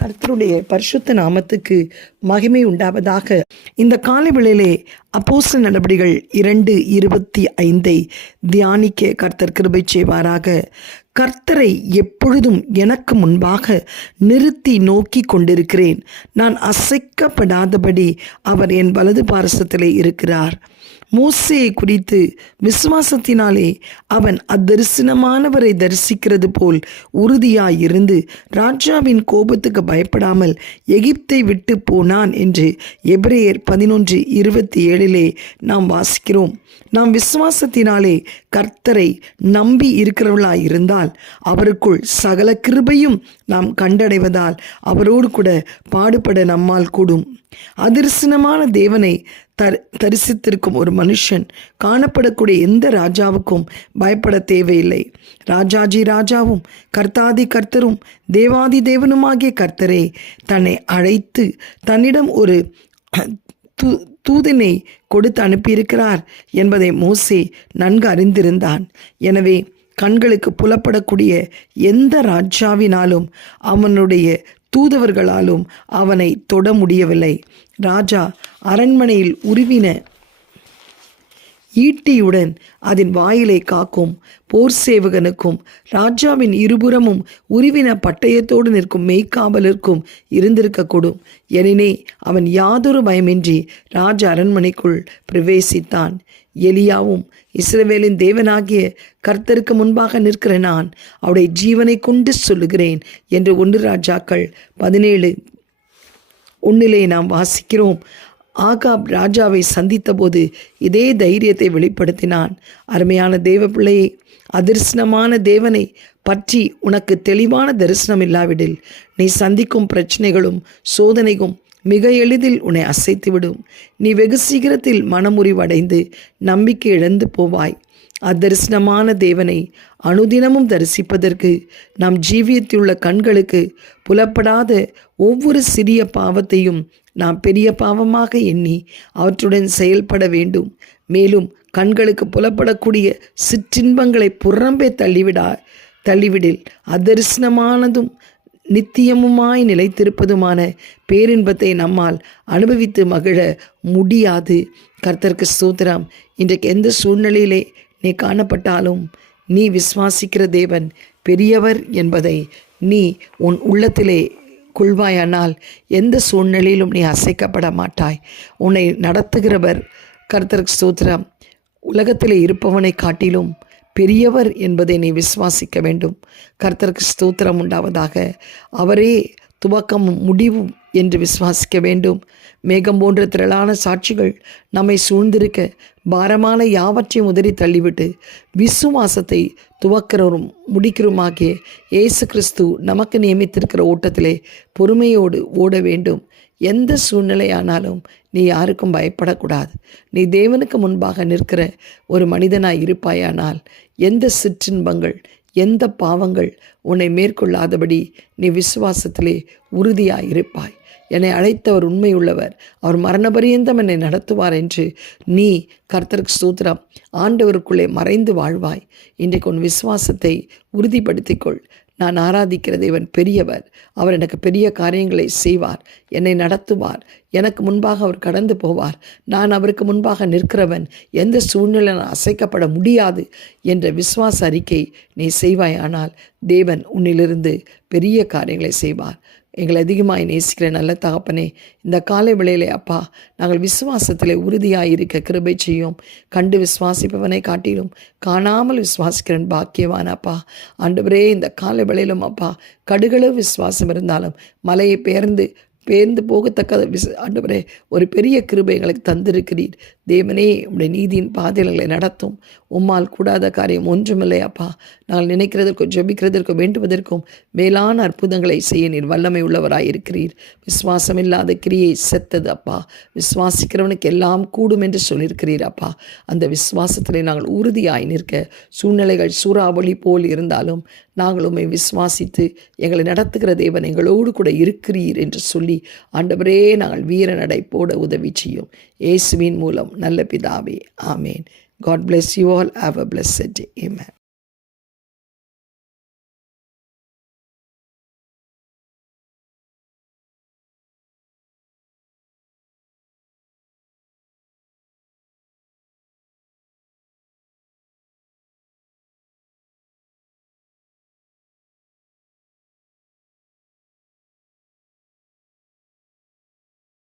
கர்த்தருடைய பரிசுத்த நாமத்துக்கு மகிமை உண்டாவதாக. இந்த காலை வேளையிலே அப்போஸ்தலர் நடபடிகள் 2:25 தியானிக்க கர்த்தர் கிருபை செய்வாராக. கர்த்தரை எப்பொழுதும் எனக்கு முன்பாக நிறுத்தி நோக்கி கொண்டிருக்கிறேன். நான் அசைக்கப்படாதபடி அவர் என் வலது பாரசத்திலே இருக்கிறார். மோசேயை குறித்து விசுவாசத்தினாலே அவன் அத்தரிசனமானவரை தரிசிக்கிறது போல் உறுதியாயிருந்து ராஜாவின் கோபத்துக்கு பயப்படாமல் எகிப்தை விட்டு போனான் என்று எபிரேயர் 11:27 நாம் வாசிக்கிறோம். நாம் விசுவாசத்தினாலே கர்த்தரை நம்பி இருக்கிறவர்களாய் இருந்தால் அவருக்குள் சகல கிருபையும் நாம் கண்டடைவதால் அவரோடு கூட பாடுபட நம்மால் கூடும். அதிர்சனமான தேவனை தரிசித்திருக்கும் ஒரு மனுஷன் காணப்படக்கூடிய எந்த ராஜாவுக்கும் பயப்பட தேவையில்லை. ராஜாஜி ராஜாவும் கர்த்தாதி கர்த்தரும் தேவாதி தேவனுமாகிய கர்த்தரே தன்னை அழைத்து தன்னிடம் ஒரு தூதனை கொடுத்து அனுப்பியிருக்கிறார் என்பதை மோசே நன்கு அறிந்திருந்தான். எனவே கண்களுக்கு புலப்படக்கூடிய எந்த ராஜாவினாலும் அவனுடைய தூதுவர்களாலும் அவனை தொட முடியவில்லை. ராஜா அரண்மனையில் உருவின ஈட்டியுடன் அதன் வாயிலை காக்கும் போர் சேவகனுக்கும் ராஜாவின் இருபுறமும் உருவின பட்டயத்தோடு நிற்கும் மெய்க்காவலருக்கும் இருந்திருக்கக்கூடும். எனினே அவன் யாதொரு பயமின்றி ராஜ அரண்மனைக்குள் பிரவேசித்தான். எலியாவும் இஸ்ரவேலின் தேவனாகிய கர்த்தருக்கு முன்பாக நிற்கிற நான் அவருடைய ஜீவனை கொண்டு சொல்லுகிறேன் என்று 1 ராஜாக்கள் 17:1 நாம் வாசிக்கிறோம். ஆகாப் ராஜாவை சந்தித்த போது இதே தைரியத்தை வெளிப்படுத்தினான். அருமையான தேவ பிள்ளையை, அதிர்சனமான தேவனை பற்றி உனக்கு தெளிவான தரிசனம் இல்லாவிடில் நீ சந்திக்கும் பிரச்சனைகளும் சோதனையும் மிக எளிதில் உன்னை அசைத்துவிடும். நீ வெகு சீக்கிரத்தில் மனமுறிவடைந்து நம்பிக்கை இழந்து போவாய். அதரிசனமான தேவனை அனுதினமும் தரிசிப்பதற்கு நம் ஜீவியத்திலுள்ள கண்களுக்கு புலப்படாத ஒவ்வொரு சிறிய பாவத்தையும் நாம் பெரிய பாவமாக எண்ணி அவற்றுடன் செயல்பட வேண்டும். மேலும் கண்களுக்கு புலப்படக்கூடிய சிற்றின்பங்களை புறம்பே தள்ளிவிடில் அதரிசனமானதும் நித்தியமுமாய் நிலைத்திருப்பதுமான பேரின்பத்தை நம்மால் அனுபவித்து மகிழ முடியாது. கர்த்தருக்கு ஸ்தோத்திரம். இன்றைக்கு எந்த சூழ்நிலையிலே நீ காணப்பட்டாலும் நீ விசுவாசிக்கிற தேவன் பெரியவர் என்பதை நீ உன் உள்ளத்திலே கொள்வாயானால் எந்த சூழ்நிலையிலும் நீ அசைக்கப்பட மாட்டாய். உன்னை நடத்துகிறவர் கர்த்தருக்கு ஸ்தோத்திரம் உலகத்திலே இருப்பவனை காட்டிலும் பெரியவர் என்பதை நீ விசுவாசிக்க வேண்டும். கர்த்தருக்கு ஸ்தோத்திரம் உண்டாவதாக. அவரே துவக்கமும் முடிவும் என்று விசுவாசிக்க வேண்டும். மேகம் போன்ற திரளான சாட்சிகள் நம்மை சூழ்ந்திருக்க பாரமான யாவற்றையும் உதறி தள்ளிவிட்டு விசுவாசத்தை துவக்கிறவரும் முடிக்கிறோமாகிய இயேசு கிறிஸ்து நமக்கு நியமித்திருக்கிற ஓட்டத்திலே பொறுமையோடு ஓட வேண்டும். எந்த சூழ்நிலையானாலும் நீ யாருக்கும் பயப்படக்கூடாது. நீ தேவனுக்கு முன்பாக நிற்கிற ஒரு மனிதனாய் இருப்பாயானால் எந்த சிற்றின்பங்கள் எந்த பாவங்கள் உன்னை மேற்கொள்ளாதபடி நீ விசுவாசத்திலே உறுதியாய் இருப்பாய். என்னை அழைத்தவர் உண்மையுள்ளவர், அவர் மரணபரியந்தம் என்னை நடத்துவார் என்று நீ கர்த்தருக்கு ஸ்தோத்திரம் ஆண்டவருக்குள்ளே மறைந்து வாழ்வாய். இன்றைக்கு உன் விசுவாசத்தை உறுதிப்படுத்திக்கொள். நான் ஆராதிக்கிற தேவன் பெரியவர். அவர் எனக்கு பெரிய காரியங்களை செய்வார், என்னை நடத்துவார், எனக்கு முன்பாக அவர் கடந்து போவார். நான் அவருக்கு முன்பாக நிற்கிறவன், எந்த சூழ்நிலை அசைக்கப்பட முடியாது என்ற விசுவாச அறிக்கை நீ செய்வாயானால் தேவன் உன்னிலிருந்து பெரிய காரியங்களை செய்வார். எங்களை அதிகமாய் நேசிக்கிற நல்ல தகப்பனே, இந்த காலை வேளையிலே அப்பா நாங்கள் விசுவாசத்திலே உறுதியாயிருக்க கிருபை செய்யும். கண்டு விசுவாசிப்பவனை காட்டிலும் காணாமல் விசுவாசிக்கிறன் பாக்கியவான் அப்பா. ஆண்டவரே, இந்த காலை வேளையிலும் அப்பா கடுகளவு விசுவாசம் இருந்தாலும் மலையை பேர்ந்து போகத்தக்க ஆண்டவரே ஒரு பெரிய கிருபை எங்களுக்கு தந்திருக்கிறீர். தேவனே, உடைய நீதியின் பாதைகளை நடத்தும். உம்மால் கூடாத காரியம் ஒன்றுமில்லை அப்பா. நாங்கள் நினைக்கிறதற்கும் ஜெபிக்கிறதற்கும் வேண்டுவதற்கும் மேலான அற்புதங்களை செய்ய நீர் வல்லமை உள்ளவராயிருக்கிறீர். விசுவாசம் இல்லாத கிரியை செத்தது அப்பா. விசுவாசிக்கிறவனுக்கு எல்லாம் கூடும் என்று சொல்லியிருக்கிறீர் அப்பா. அந்த விசுவாசத்திலே நாங்கள் உறுதியாய் நிற்க சூழ்நிலைகள் சூறாவளி போல் இருந்தாலும் நாங்கள் உம்மை விசுவாசித்து எங்களை நடத்துகிற தேவன் எங்களோடு கூட இருக்கிறீர் என்று சொல்லி ஆண்டவரே நாங்கள் வீர நடை போட உதவி செய்யும். இயேசுவின் மூலம் நல்ல பிதாவே, ஆமேன். God bless you all. Have a blessed day. Amen.